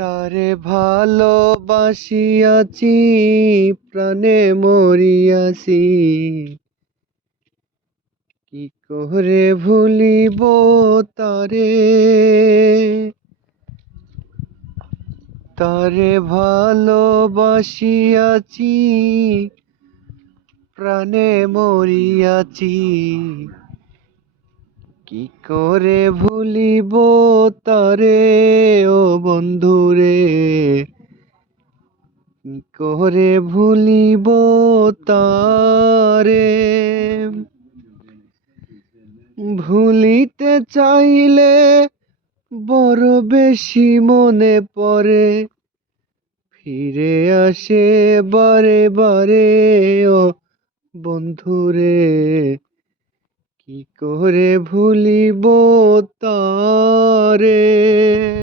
তারে ভালোবাসিয়াছি, প্রাণে মরিয়াছি, কি করে ভুলিব তারে। তারে ভালোবাসিয়াছি, প্রাণে মরিয়াছি, কি করে ভুলিব তারে। ও বন্ধুরে, কি করে ভুলিব তারে। ভুলিতে চাইলে বড় বেশি মনে পড়ে, ফিরে আসে বারে বারে। ও বন্ধুরে, কি করে ভুলিব তারে।